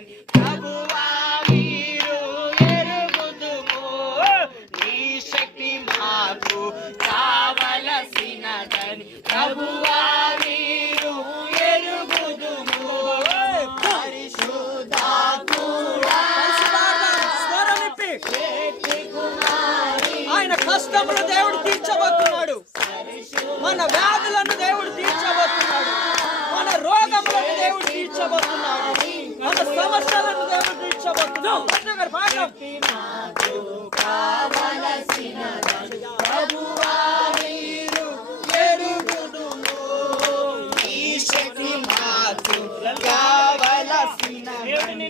కావలసినదని ప్రభువా మీరు ఎరుగుదుము. నీ శక్తి మాకు కావలసినదని ప్రభువా మీరు ఎరుగుదుము. పరిశుద్ధాత్ముడా ఆయన కష్టములు దేవుడు తీర్చబోతున్నాడు. మన వ్యాధులను దేవుడు తీర్చబోతున్నాడు. మన రోగములను దేవుడు తీర్చబోతున్నాడు. మన సమస్యలను దేవుడు తీర్చబోతున్నాడు. ప్రభువా మీరు ఎరుగుదుము. ఈ శక్తి మాకు కావలసినదని